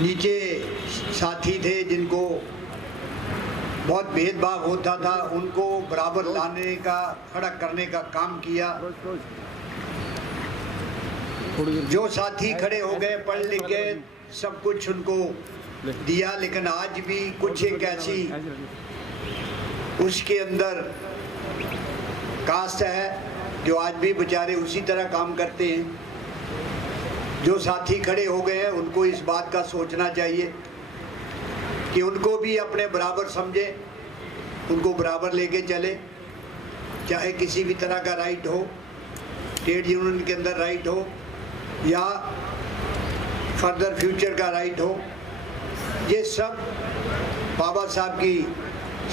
नीचे साथी थे जिनको बहुत भेदभाव होता था, उनको बराबर लाने का, खड़ा करने का काम किया। जो साथी खड़े हो गए, पढ़ लिख गए, सब कुछ उनको दिया। लेकिन आज भी कुछ एक ऐसी उसके अंदर कास्ट है जो आज भी बेचारे उसी तरह काम करते हैं। जो साथी खड़े हो गए हैं उनको इस बात का सोचना चाहिए कि उनको भी अपने बराबर समझे, उनको बराबर लेके चले। चाहे किसी भी तरह का राइट हो, ट्रेड यूनियन के अंदर राइट हो या फर्दर फ्यूचर का राइट हो, ये सब बाबा साहब की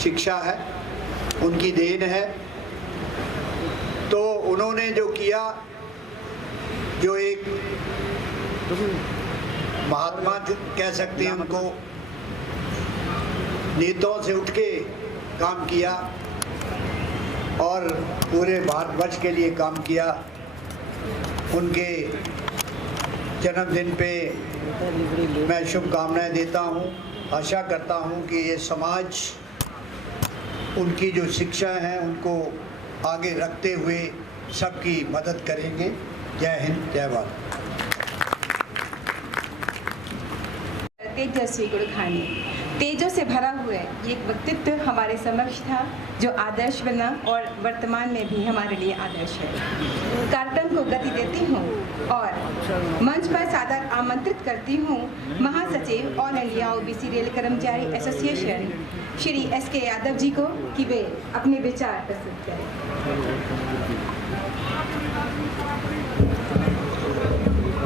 शिक्षा है, उनकी देन है। तो उन्होंने जो किया, जो एक महात्मा कह सकते हैं उनको, नेताओं से उठ के काम किया और पूरे भारतवर्ष के लिए काम किया। उनके जन्मदिन पे मैं शुभकामनाएं देता हूं। आशा करता हूं कि ये समाज उनकी जो शिक्षा है उनको आगे रखते हुए सबकी मदद करेंगे। जय हिंद, जय भारत। तेजस्वी गुड़खानी, तेजों से भरा हुए ये एक व्यक्तित्व हमारे समक्ष था जो आदर्श बना और वर्तमान में भी हमारे लिए आदर्श है। कार्यक्रम को गति देती हूँ और मंच पर सादर आमंत्रित करती हूँ महासचिव ऑल इंडिया ओबीसी रेल कर्मचारी एसोसिएशन श्री SK यादव जी को कि वे अपने विचार प्रस्तुत करें।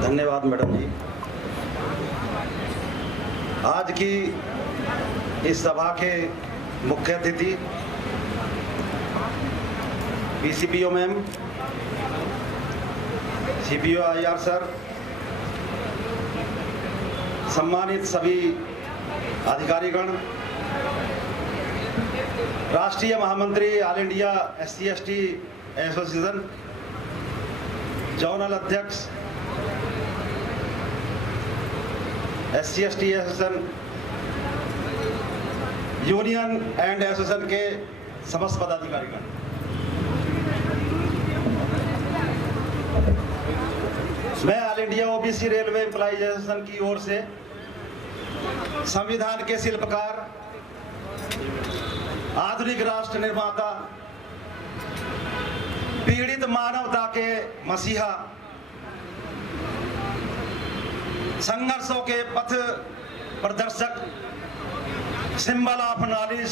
धन्यवाद मैडम जी। आज की इस सभा के मुख्य अतिथि PCPO ma'am, CPO IR sir, सम्मानित सभी अधिकारीगण, राष्ट्रीय महामंत्री all India SC/ST association, zonal अध्यक्ष SC/ST association union and association के समस्त पदाधिकारीगण, मैं all India OBC railway employees association की ओर से संविधान के शिल्पकार, आधुनिक राष्ट्र निर्माता, पीड़ित मानवता के मसीहा, संघर्षों के पथ प्रदर्शक, symbol of knowledge,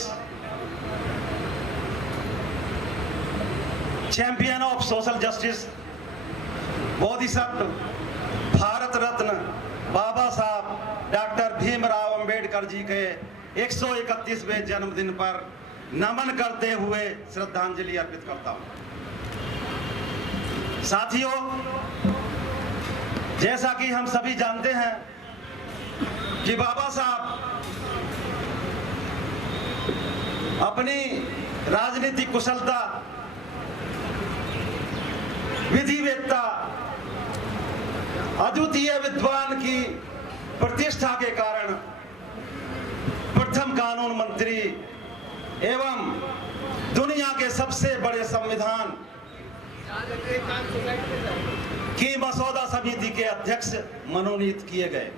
champion of social justice, Bodhisattva, Bharat Ratna Baba Saheb doctor Bhimrao Ambedkar ji के 131वें जन्मदिन पर नमन करते हुए श्रद्धांजलि अर्पित करता हूं। साथियों, जैसा कि हम सभी जानते हैं कि बाबा साहब अपनी राजनीतिक कुशलता, विधिवेत्ता, अद्वितीय विद्वान की प्रतिष्ठा के कारण प्रथम कानून मंत्री एवं दुनिया के सबसे बड़े संविधान की मसौदा समिति के अध्यक्ष मनोनीत किए गए।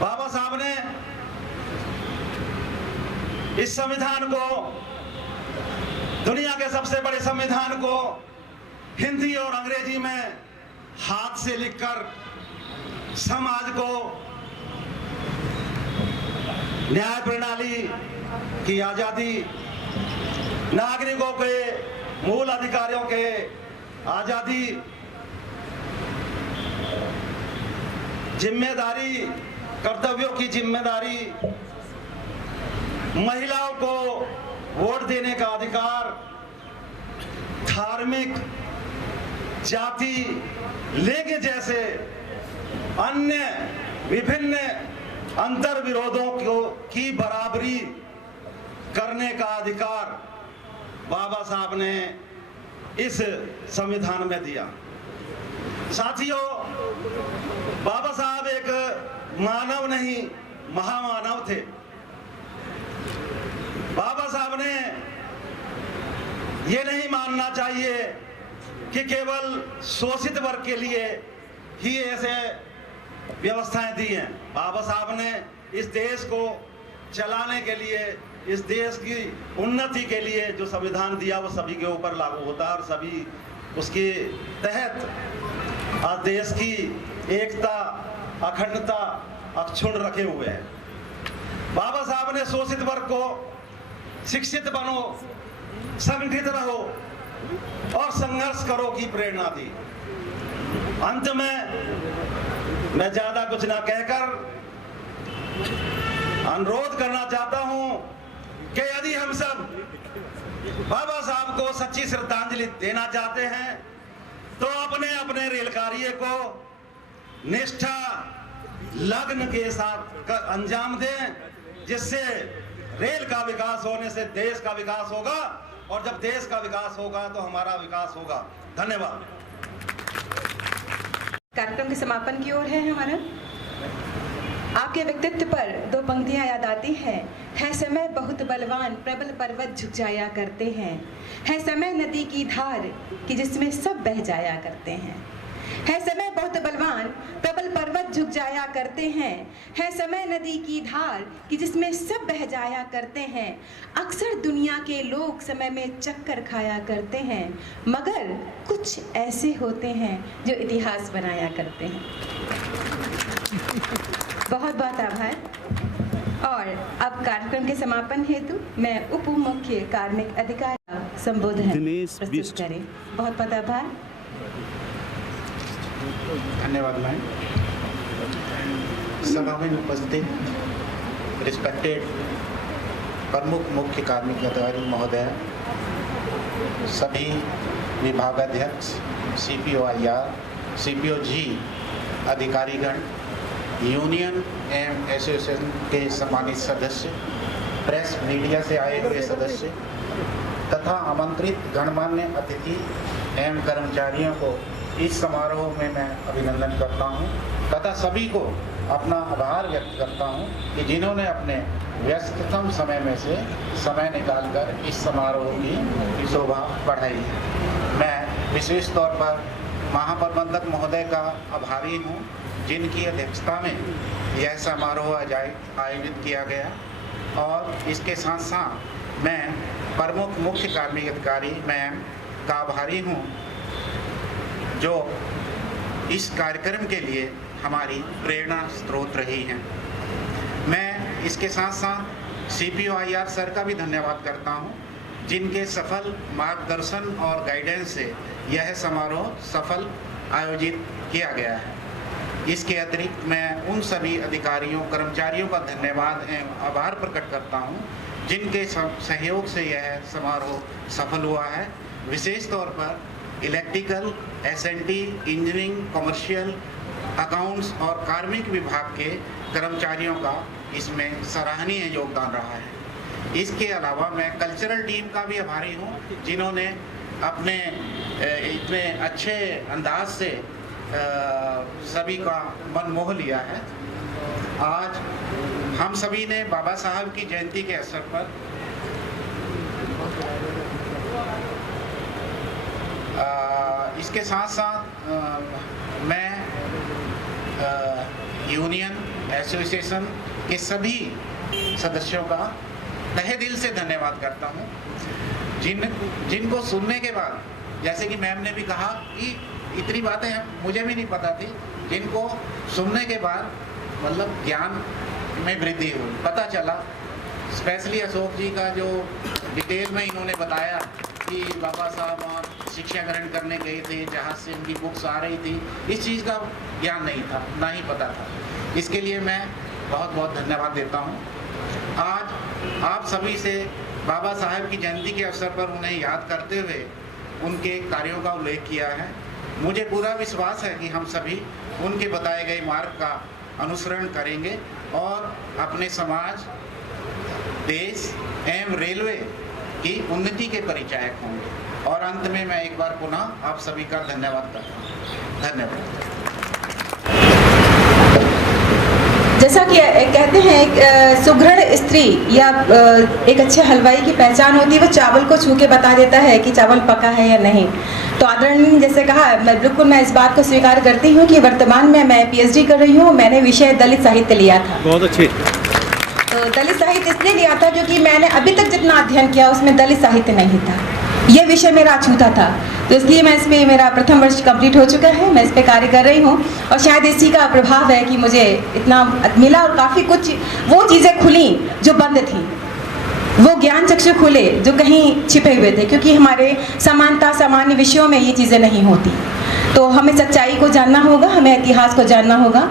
बाबा साहब ने इस संविधान को, दुनिया के सबसे बड़े संविधान को हिंदी और अंग्रेजी में हाथ से लिखकर समाज को न्याय प्रणाली की आजादी, नागरिकों के मूल अधिकारों के आजादी, जिम्मेदारी, कर्तव्यों की जिम्मेदारी, महिलाओं को वोट देने का अधिकार, धार्मिक, जाति, लिंग जैसे अन्य विभिन्न अंतर विरोधों की बराबरी करने का अधिकार बाबा साहब ने इस संविधान में दिया। साथियों, बाबा साहब एक मानव नहीं महामानव थे। बाबा साहब ने ये नहीं मानना चाहिए कि केवल शोषित वर्ग के लिए ही ऐसे व्यवस्थाएं दी हैं। बाबा साहब ने इस देश को चलाने के लिए, इस देश की उन्नति के लिए जो संविधान दिया वो सभी के ऊपर लागू होता है और सभी उसके तहत आज देश की एकता, अखंडता अक्षुण्ण रखे हुए हैं। बाबा साहब ने शोषित वर्ग को शिक्षित बनो, संगठित रहो और संघर्ष करो की प्रेरणा दी। अंत में मैं ज्यादा कुछ ना कहकर अनुरोध करना चाहता हूं कि यदि हम सब बाबा साहब को सच्ची श्रद्धांजलि देना चाहते हैं तो अपने अपने रेल कार्य को निष्ठा लगन के साथ अंजाम दें, जिससे रेल का विकास होने से देश का विकास होगा और जब देश का विकास होगा तो हमारा विकास होगा। धन्यवाद। कार्यक्रम के समापन की ओर है हमारा। आपके व्यक्तित्व पर दो पंक्तियां याद आती हैं। है समय बहुत बलवान, प्रबल पर्वत झुक जाया करते हैं। है समय नदी की धार कि जिसमें सब बह जाया करते हैं। है समय बहुत बलवान, प्रबल पर्वत झुक जाया करते हैं। है समय नदी की धार कि जिसमें सब बह जाया करते हैं। अक्सर दुनिया के लोग समय में चक्कर खाया करते हैं, मगर कुछ ऐसे होते हैं जो इतिहास बनाया करते हैं। बहुत बहुत आभार। और अब कार्यक्रम के समापन हेतु मैं उप मुख्य कार्मिक अधिकारी का संबोधन प्रस्तुत करें। बहुत बहुत आभार। धन्यवाद मैम। सभा में उपस्थित रिस्पेक्टेड प्रमुख मुख्य कार्मिक अधिकारी महोदय, सभी विभागाध्यक्ष, CPO IR, CPO G अधिकारीगण, यूनियन एवं एसोसिएशन के सम्मानित सदस्य, प्रेस मीडिया से आए हुए सदस्य तथा आमंत्रित गणमान्य अतिथि एवं कर्मचारियों को इस समारोह में मैं अभिनंदन करता हूं तथा सभी को अपना आभार व्यक्त करता हूं कि जिन्होंने अपने व्यस्ततम समय में से समय निकालकर इस समारोह की शोभा बढ़ाई है। मैं विशेष तौर पर महाप्रबंधक महोदय का आभारी हूं, जिनकी अध्यक्षता में यह समारोह आयोजित किया गया। और इसके साथ साथ मैं प्रमुख मुख्य कार्मिक अधिकारी मैम का आभारी हूं, जो इस कार्यक्रम के लिए हमारी प्रेरणा स्रोत रही हैं। मैं इसके साथ साथ CPO IR सर का भी धन्यवाद करता हूं, जिनके सफल मार्गदर्शन और गाइडेंस से यह समारोह सफल आयोजित किया गया है। इसके अतिरिक्त मैं उन सभी अधिकारियों, कर्मचारियों का धन्यवाद एवं आभार प्रकट करता हूं, जिनके सहयोग से यह समारोह सफल हुआ है। विशेष तौर पर electrical, SNT, engineering, commercial, accounts और कार्मिक विभाग के कर्मचारियों का इसमें सराहनीय योगदान रहा है। इसके अलावा मैं कल्चरल टीम का भी आभारी हूँ, जिन्होंने अपने इतने अच्छे अंदाज से सभी का मन मोह लिया है। आज हम सभी ने बाबा साहब की जयंती के अवसर पर इसके साथ साथ मैं यूनियन एसोसिएशन के सभी सदस्यों का तहे दिल से धन्यवाद करता हूं, जिनको सुनने के बाद, जैसे कि मैम ने भी कहा कि इतनी बातें मुझे भी नहीं पता थी, जिनको सुनने के बाद मतलब ज्ञान में वृद्धि हुई, पता चला। स्पेशली अशोक जी का जो डिटेल में इन्होंने बताया कि बाबा साहब वहाँ शिक्षा ग्रहण करने गए थे, जहाँ से उनकी बुक्स आ रही थी, इस चीज़ का ज्ञान नहीं था, ना ही पता था। इसके लिए मैं बहुत बहुत धन्यवाद देता हूँ। आज आप सभी से बाबा साहब की जयंती के अवसर पर उन्हें याद करते हुए उनके कार्यों का उल्लेख किया है। मुझे पूरा विश्वास है कि हम सभी उनके बताए गए मार्ग का अनुसरण करेंगे और अपने समाज, देश एवं रेलवे की उन्नति के परिचायक होंगे। और अंत में मैं एक बार पुनः आप सभी का धन्यवाद करता हूँ। धन्यवाद। एक सुघृढ़ स्त्री या एक अच्छे हलवाई की पहचान होती है, वो चावल को छू के बता देता है कि चावल पका है या नहीं। तो आदरणीय ने जैसे कहा, मैं इस बात को स्वीकार करती हूँ कि वर्तमान में मैं PhD कर रही हूँ। मैंने विषय दलित साहित्य लिया था। बहुत अच्छे। तो दलित साहित्य इसलिए लिया था क्योंकि मैंने अभी तक जितना अध्ययन किया उसमें दलित साहित्य नहीं था। ये विषय मेरा अछूता था, तो इसलिए मैं इसमें, मेरा प्रथम वर्ष कंप्लीट हो चुका है, मैं इस पे कार्य कर रही हूँ और शायद इसी का प्रभाव है कि मुझे इतना मिला और काफ़ी कुछ वो चीज़ें खुली जो बंद थी, वो ज्ञान चक्षु खुले जो कहीं छिपे हुए थे, क्योंकि हमारे समानता सामान्य विषयों में ये चीज़ें नहीं होती। तो हमें सच्चाई को जानना होगा, हमें इतिहास को जानना होगा।